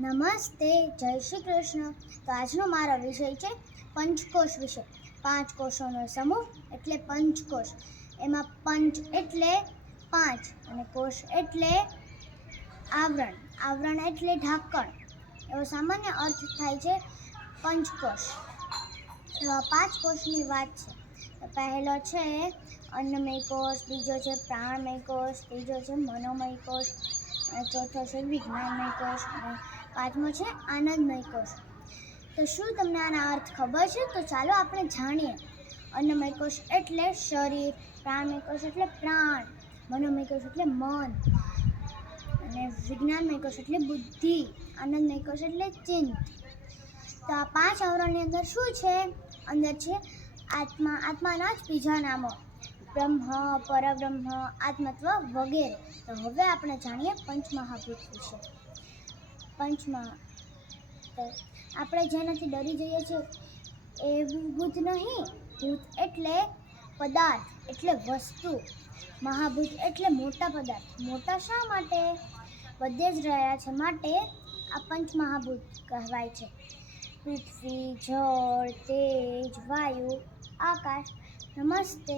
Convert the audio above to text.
નમસ્તે, જય શ્રી કૃષ્ણ. તો આજનો મારો વિષય છે પંચકોશ વિશે. પાંચ કોષોનો સમૂહ એટલે પંચકોશ. એમાં પંચ એટલે પાંચ અને કોષ એટલે આવરણ. આવરણ એટલે ઢાંકણ. એવો સામાન્ય અર્થ થાય છે પંચકોશ. એવા પાંચ કોષની વાત છે. પહેલો છે અન્નમય કોષ, બીજો છે પ્રાણમય કોષ, ત્રીજો છે મનોમય કોષ ચોથો છે વિજ્ઞાનમય કોષ અને પાંચમો છે આનંદમય કોષ. તો શું તમને આના અર્થ ખબર છે? તો ચાલો આપણે જાણીએ. અન્નમય કોષ એટલે શરીર, પ્રાણમય કોષ એટલે પ્રાણ, મનોમય કોષ એટલે મન અને વિજ્ઞાનમય કોષ એટલે બુદ્ધિ, આનંદમય કોષ એટલે ચિંત. તો આ પાંચ આવરણની અંદર શું છે? અંદર છે આત્મા, આત્માના જ બીજા નામો. બ્રહ્મ, પરબ્રહ્મ, આત્મત્વ વગેરે. તો હવે આપણે જાણીએ પંચમહાભૂત વિશે પંચમહા તો આપણે જેનાથી ડરી જઈએ છીએ એવું ભૂત નહીં, ભૂત એટલે પદાર્થ, એટલે વસ્તુ. મહાભૂત એટલે મોટા પદાર્થ. મોટા શા માટે? બધે જ રહ્યા છે માટે આ પંચમહાભૂત કહેવાય છે. પૃથ્વી, જળ, તેજ, વાયુ આકાશ. નમસ્તે.